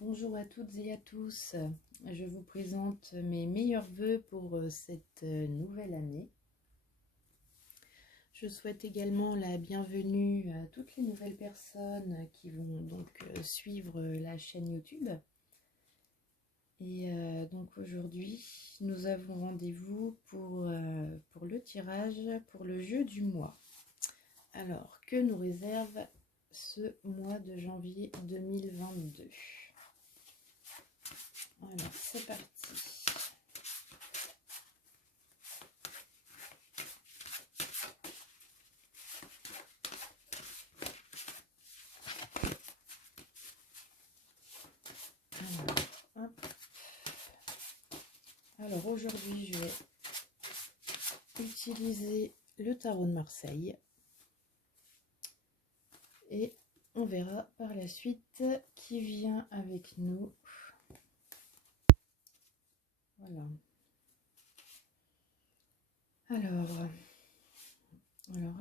Bonjour à toutes et à tous, je vous présente mes meilleurs vœux pour cette nouvelle année. Je souhaite également la bienvenue à toutes les nouvelles personnes qui vont donc suivre la chaîne YouTube. Et donc aujourd'hui, nous avons rendez-vous pour le tirage, pour le jeu du mois. Alors, que nous réserve ce mois de janvier 2022 ? Alors, c'est parti. Alors aujourd'hui, je vais utiliser le tarot de Marseille et on verra par la suite qui vient avec nous. Voilà. Alors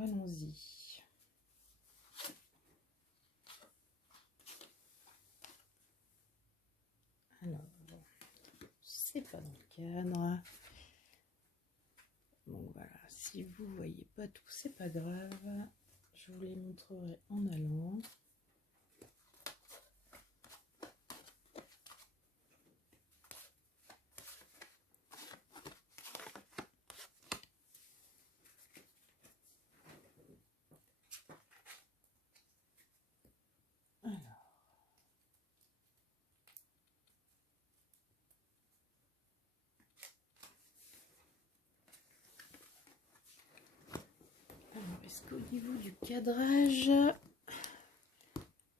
allons-y. Alors, c'est pas dans le cadre. Bon voilà, si vous voyez pas tout, c'est pas grave. Je vous les montrerai en allant. Est-ce qu'au niveau du cadrage,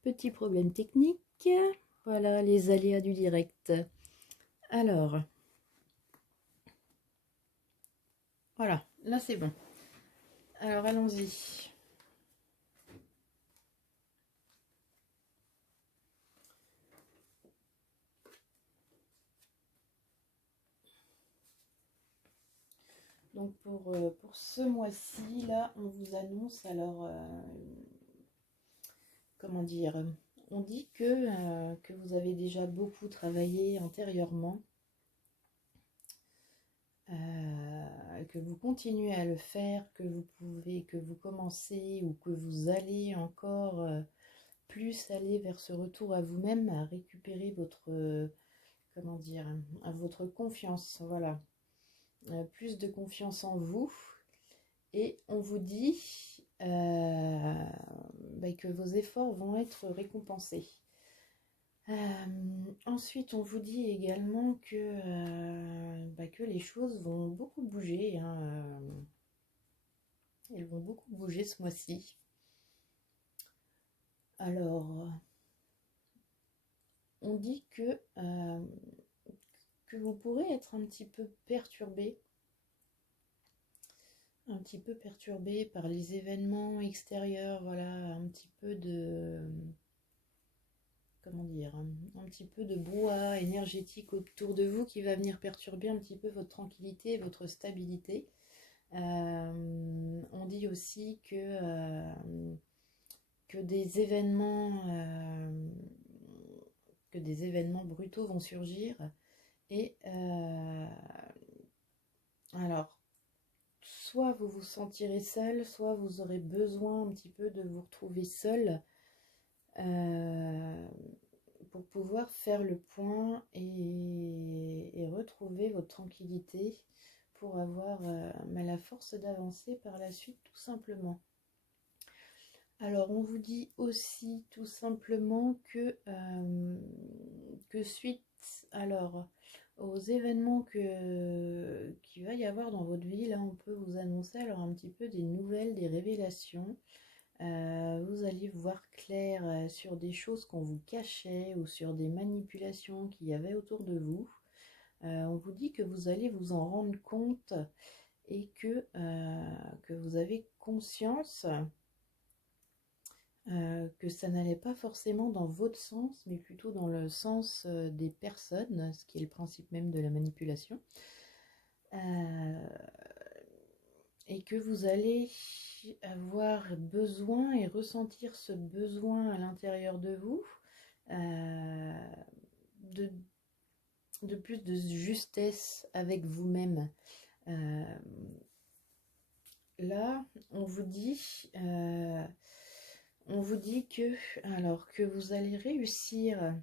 petit problème technique, voilà les aléas du direct. Alors, voilà, là c'est bon. Alors allons-y. Donc pour ce mois-ci, là, on vous annonce, alors, comment dire, on dit que vous avez déjà beaucoup travaillé antérieurement, que vous continuez à le faire, que vous pouvez, que vous commencez ou que vous allez encore plus aller vers ce retour à vous-même, à récupérer votre, comment dire, votre confiance, voilà. Plus de confiance en vous, et on vous dit que vos efforts vont être récompensés. Ensuite, on vous dit également que les choses vont beaucoup bouger, hein, elles vont beaucoup bouger ce mois-ci. Alors, on dit que vous pourrez être un petit peu perturbé par les événements extérieurs, voilà, un petit peu de, comment dire, un petit peu de brouhaha énergétique autour de vous qui va venir perturber un petit peu votre tranquillité et votre stabilité. On dit aussi que des événements brutaux vont surgir, et alors soit vous vous sentirez seul, soit vous aurez besoin un petit peu de vous retrouver seul pour pouvoir faire le point et retrouver votre tranquillité pour avoir la force d'avancer par la suite, tout simplement. Alors on vous dit aussi tout simplement que suite aux événements qu'il va y avoir dans votre vie, là on peut vous annoncer alors un petit peu des nouvelles, des révélations. Vous allez voir clair sur des choses qu'on vous cachait ou sur des manipulations qu'il y avait autour de vous. On vous dit que vous allez vous en rendre compte et que vous avez conscience que ça n'allait pas forcément dans votre sens, mais plutôt dans le sens des personnes, ce qui est le principe même de la manipulation. Et que vous allez avoir besoin et ressentir ce besoin à l'intérieur de vous, de plus de justesse avec vous-même. Là, on vous dit que, alors, que vous allez réussir,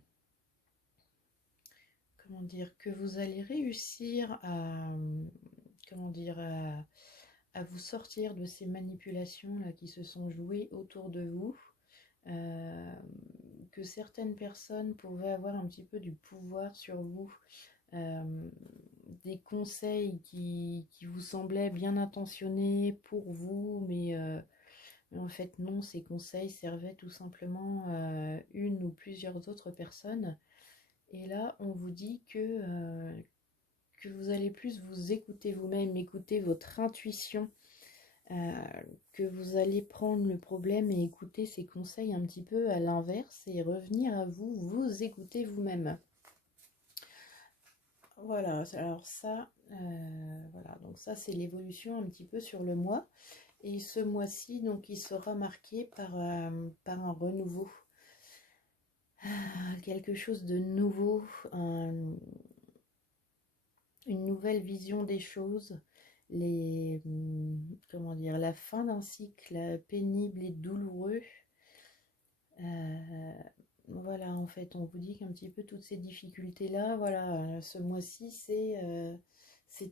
comment dire, que vous allez réussir à, comment dire, à vous sortir de ces manipulations là qui se sont jouées autour de vous. Que certaines personnes pouvaient avoir un petit peu du pouvoir sur vous, des conseils qui vous semblaient bien intentionnés pour vous, mais en fait non, ces conseils servaient tout simplement une ou plusieurs autres personnes. Et là, on vous dit que vous allez plus vous écouter vous-même, écouter votre intuition, que vous allez prendre le problème et écouter ces conseils un petit peu à l'inverse et revenir à vous, vous écouter vous-même. Voilà, alors ça, voilà, donc ça c'est l'évolution un petit peu sur le mois. Et ce mois-ci, donc il sera marqué par un renouveau. Quelque chose de nouveau, une nouvelle vision des choses, comment dire, la fin d'un cycle pénible et douloureux. Voilà, en fait, on vous dit qu'un petit peu toutes ces difficultés-là, voilà, ce mois-ci, c'est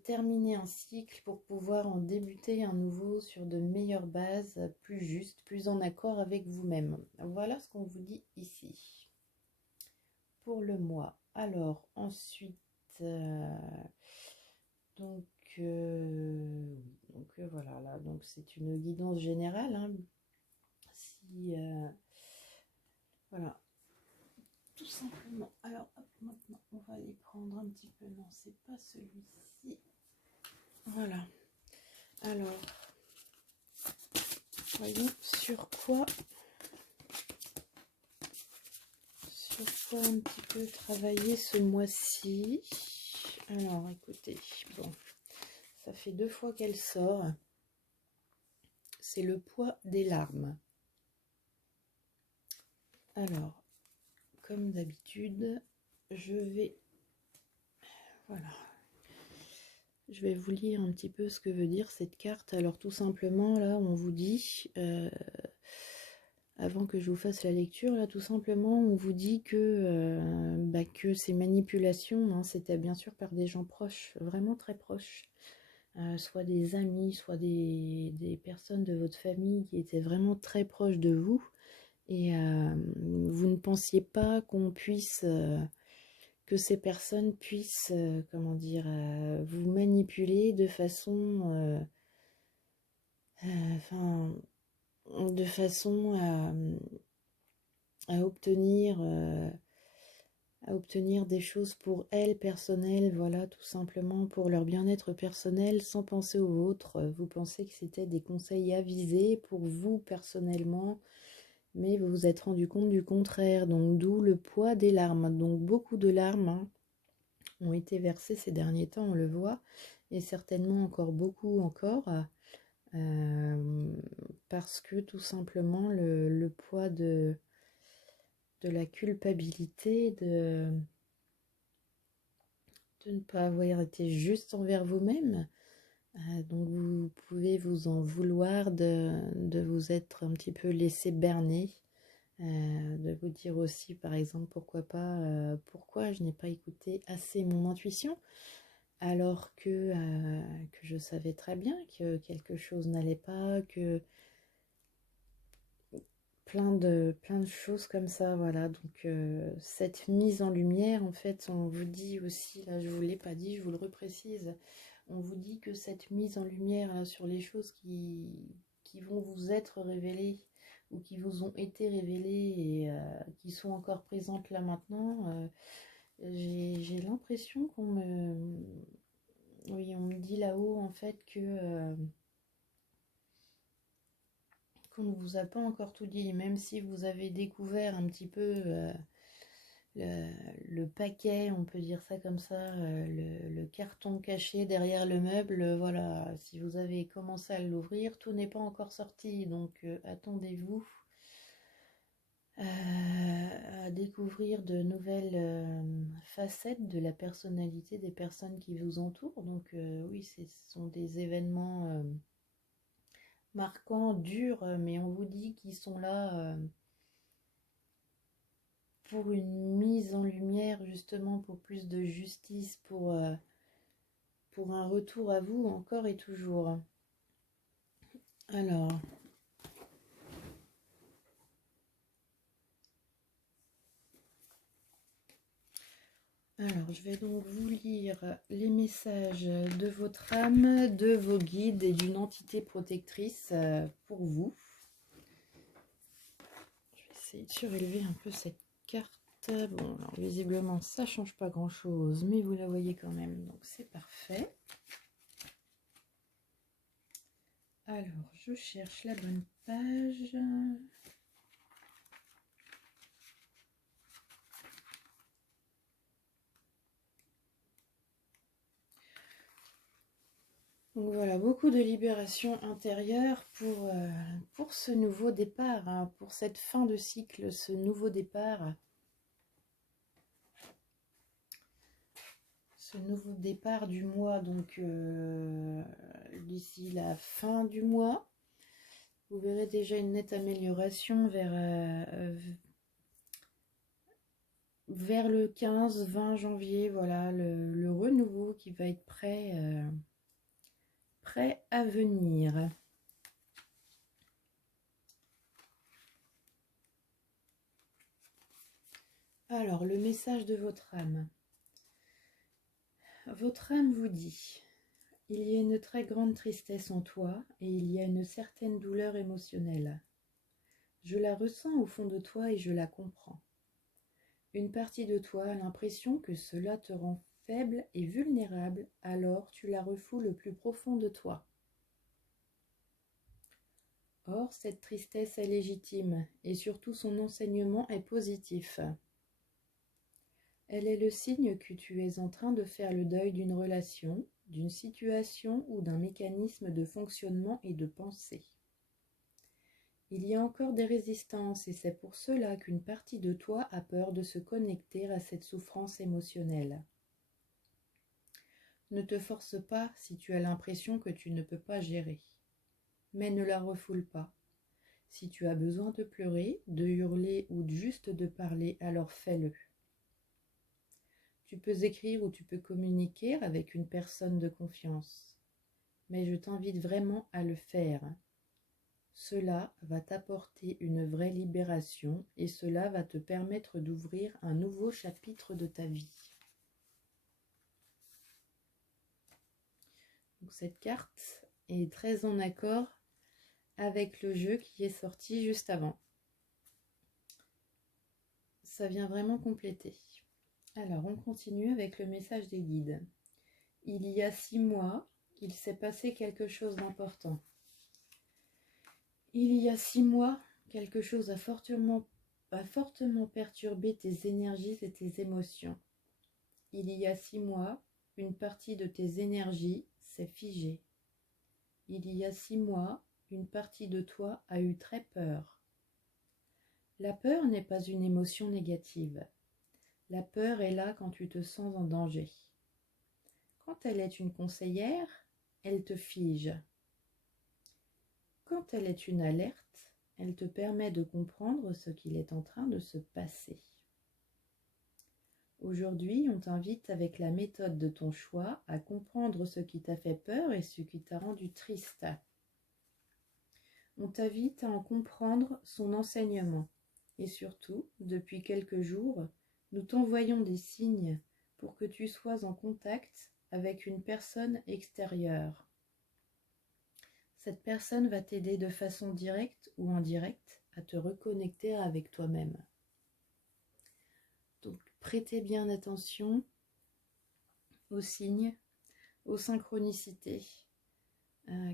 terminer un cycle pour pouvoir en débuter un nouveau sur de meilleures bases, plus justes, plus en accord avec vous-même. Voilà ce qu'on vous dit ici pour le mois. Alors, ensuite, donc, voilà, là, donc c'est une guidance générale, hein. Si, voilà, tout simplement. Alors, hop, maintenant, on va les prendre un petit peu. Non, c'est pas celui-ci. Voilà. Alors, voyons sur quoi un petit peu travailler ce mois-ci. Alors, écoutez, bon, ça fait 2 fois qu'elle sort. C'est le poids des larmes. Alors, comme d'habitude, je vais vous lire un petit peu ce que veut dire cette carte. Alors tout simplement, là, on vous dit, avant que je vous fasse la lecture, là, tout simplement, on vous dit que ces manipulations, hein, c'était bien sûr par des gens proches, vraiment très proches, soit des amis, soit des personnes de votre famille qui étaient vraiment très proches de vous. Et vous ne pensiez pas que ces personnes puissent, comment dire, vous manipuler de façon, de façon à obtenir des choses pour elles personnelles, voilà, tout simplement pour leur bien-être personnel, sans penser aux vôtres. Vous pensez que c'était des conseils avisés pour vous personnellement, mais vous vous êtes rendu compte du contraire, donc d'où le poids des larmes. Donc beaucoup de larmes, hein, ont été versées ces derniers temps, on le voit, et certainement encore beaucoup encore, parce que tout simplement le poids de la culpabilité, de ne pas avoir été juste envers vous-même. Donc vous pouvez vous en vouloir de vous être un petit peu laissé berner, de vous dire aussi par exemple pourquoi je n'ai pas écouté assez mon intuition alors que je savais très bien que quelque chose n'allait pas, que plein de choses comme ça, voilà. Donc cette mise en lumière, en fait, on vous dit aussi, là je vous l'ai pas dit, je vous le reprécise, on vous dit que cette mise en lumière là, sur les choses qui vont vous être révélées ou qui vous ont été révélées et qui sont encore présentes là maintenant, j'ai l'impression oui, on me dit là-haut en fait qu'on ne vous a pas encore tout dit, même si vous avez découvert un petit peu le paquet, on peut dire ça comme ça, le carton caché derrière le meuble, voilà, si vous avez commencé à l'ouvrir, tout n'est pas encore sorti, donc attendez-vous à découvrir de nouvelles facettes de la personnalité des personnes qui vous entourent. Donc oui, ce sont des événements marquants, durs, mais on vous dit qu'ils sont là pour une mise en lumière, justement, pour plus de justice, pour un retour à vous encore et toujours. Alors, je vais donc vous lire les messages de votre âme, de vos guides et d'une entité protectrice pour vous. Je vais essayer de surélever un peu cette carte. Bon, alors visiblement, ça change pas grand-chose, mais vous la voyez quand même, donc c'est parfait. Alors, je cherche la bonne page. Donc voilà, beaucoup de libération intérieure pour ce nouveau départ, hein, pour cette fin de cycle, ce nouveau départ. Ce nouveau départ du mois, donc d'ici la fin du mois, vous verrez déjà une nette amélioration vers le 15-20 janvier. Voilà, le renouveau qui va être prêt à venir. Alors, le message de votre âme. Votre âme vous dit: il y a une très grande tristesse en toi et il y a une certaine douleur émotionnelle. Je la ressens au fond de toi et je la comprends. Une partie de toi a l'impression que cela te rend faible et vulnérable, alors tu la refoules le plus profond de toi. Or, cette tristesse est légitime et surtout son enseignement est positif. Elle est le signe que tu es en train de faire le deuil d'une relation, d'une situation ou d'un mécanisme de fonctionnement et de pensée. Il y a encore des résistances et c'est pour cela qu'une partie de toi a peur de se connecter à cette souffrance émotionnelle. Ne te force pas si tu as l'impression que tu ne peux pas gérer. Mais ne la refoule pas. Si tu as besoin de pleurer, de hurler ou juste de parler, alors fais-le. Tu peux écrire ou tu peux communiquer avec une personne de confiance. Mais je t'invite vraiment à le faire. Cela va t'apporter une vraie libération et cela va te permettre d'ouvrir un nouveau chapitre de ta vie. Donc cette carte est très en accord avec le jeu qui est sorti juste avant. Ça vient vraiment compléter. Alors, on continue avec le message des guides. Il y a 6 mois, il s'est passé quelque chose d'important. Il y a 6 mois, quelque chose a fortement perturbé tes énergies et tes émotions. Il y a 6 mois, une partie de tes énergies s'est figée. Il y a 6 mois, une partie de toi a eu très peur. La peur n'est pas une émotion négative. La peur est là quand tu te sens en danger. Quand elle est une conseillère, elle te fige. Quand elle est une alerte, elle te permet de comprendre ce qu'il est en train de se passer. Aujourd'hui, on t'invite avec la méthode de ton choix à comprendre ce qui t'a fait peur et ce qui t'a rendu triste. On t'invite à en comprendre son enseignement. Et surtout, depuis quelques jours, nous t'envoyons des signes pour que tu sois en contact avec une personne extérieure. Cette personne va t'aider de façon directe ou indirecte à te reconnecter avec toi-même. Donc, prêtez bien attention aux signes, aux synchronicités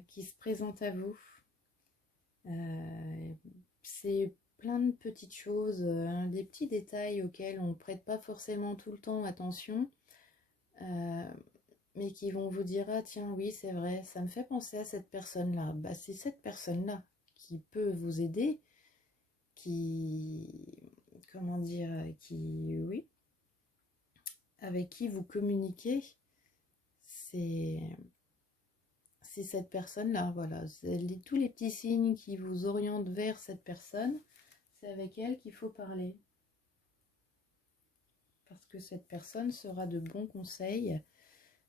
qui se présentent à vous. C'est plein de petites choses, des petits détails auxquels on ne prête pas forcément tout le temps attention, mais qui vont vous dire: ah tiens, oui, c'est vrai, ça me fait penser à cette personne-là. Bah, c'est cette personne-là qui peut vous aider, qui, comment dire, oui, avec qui vous communiquez, c'est cette personne-là, voilà. Tous les petits signes qui vous orientent vers cette personne, c'est avec elle qu'il faut parler. Parce que cette personne sera de bons conseils.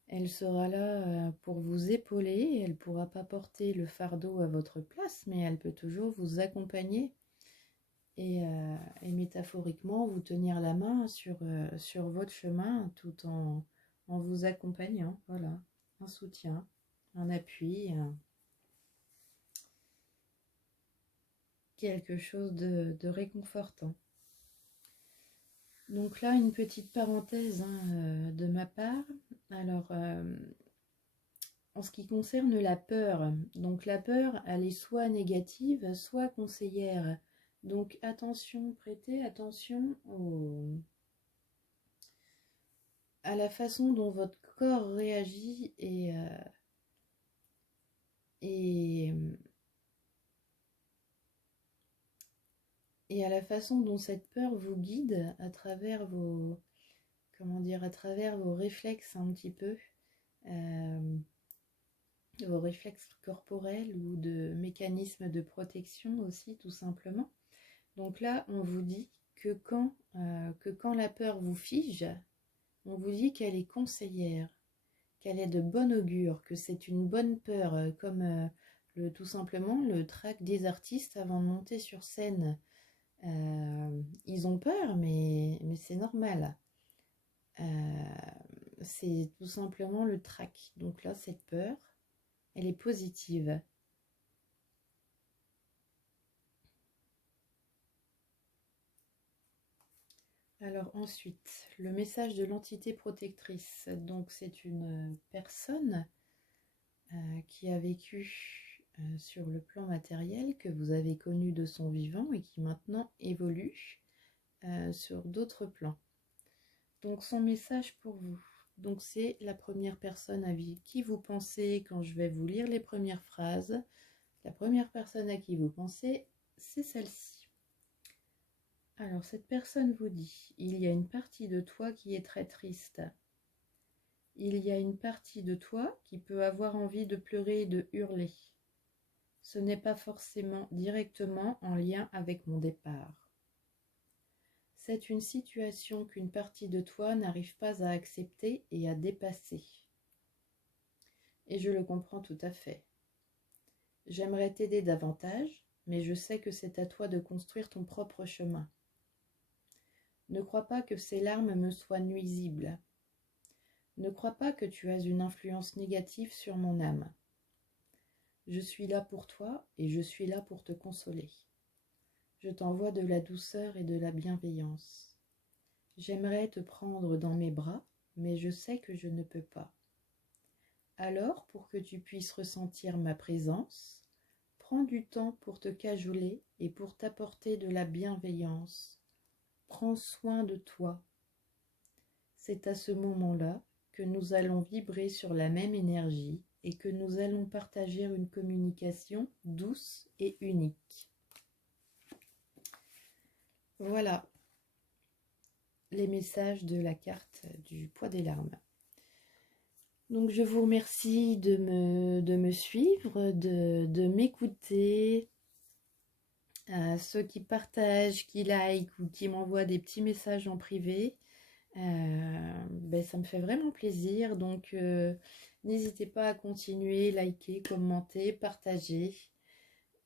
Elle sera là pour vous épauler. Elle ne pourra pas porter le fardeau à votre place, mais elle peut toujours vous accompagner et métaphoriquement vous tenir la main sur votre chemin tout en vous accompagnant. Voilà, un soutien, un appui, quelque chose de réconfortant. Donc là, une petite parenthèse de ma part. Alors, en ce qui concerne la peur, donc la peur, elle est soit négative, soit conseillère. Donc attention, prêtez attention à la façon dont votre corps réagit et à la façon dont cette peur vous guide à travers vos, comment dire, à travers vos réflexes un petit peu, vos réflexes corporels ou de mécanismes de protection aussi, tout simplement. Donc là, on vous dit que quand la peur vous fige, on vous dit qu'elle est conseillère, qu'elle est de bon augure, que c'est une bonne peur, comme tout simplement le trac des artistes avant de monter sur scène. Ils ont peur, mais c'est normal. C'est tout simplement le trac. Donc là, cette peur, elle est positive. Alors ensuite, le message de l'entité protectrice. Donc c'est une personne qui a vécu sur le plan matériel, que vous avez connu de son vivant et qui maintenant évolue sur d'autres plans. Donc son message pour vous. Donc c'est la première personne à qui vous pensez quand je vais vous lire les premières phrases. La première personne à qui vous pensez, c'est celle-ci. Alors, cette personne vous dit, il y a une partie de toi qui est très triste. Il y a une partie de toi qui peut avoir envie de pleurer et de hurler. Ce n'est pas forcément directement en lien avec mon départ. C'est une situation qu'une partie de toi n'arrive pas à accepter et à dépasser. Et je le comprends tout à fait. J'aimerais t'aider davantage, mais je sais que c'est à toi de construire ton propre chemin. Ne crois pas que ces larmes me soient nuisibles. Ne crois pas que tu as une influence négative sur mon âme. Je suis là pour toi et je suis là pour te consoler. Je t'envoie de la douceur et de la bienveillance. J'aimerais te prendre dans mes bras, mais je sais que je ne peux pas. Alors, pour que tu puisses ressentir ma présence, prends du temps pour te cajoler et pour t'apporter de la bienveillance. Prends soin de toi. C'est à ce moment-là que nous allons vibrer sur la même énergie et que nous allons partager une communication douce et unique. Voilà les messages de la carte du poids des larmes. Donc je vous remercie de me suivre, de m'écouter. Ceux qui partagent, qui like ou qui m'envoient des petits messages en privé, ça me fait vraiment plaisir. Donc n'hésitez pas à continuer, liker, commenter, partager.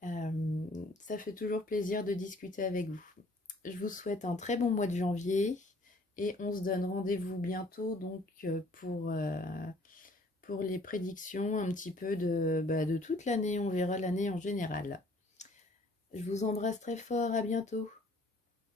Ça fait toujours plaisir de discuter avec vous. Je vous souhaite un très bon mois de janvier et on se donne rendez-vous bientôt donc pour les prédictions un petit peu de toute l'année. On verra l'année en général. Je vous embrasse très fort, à bientôt.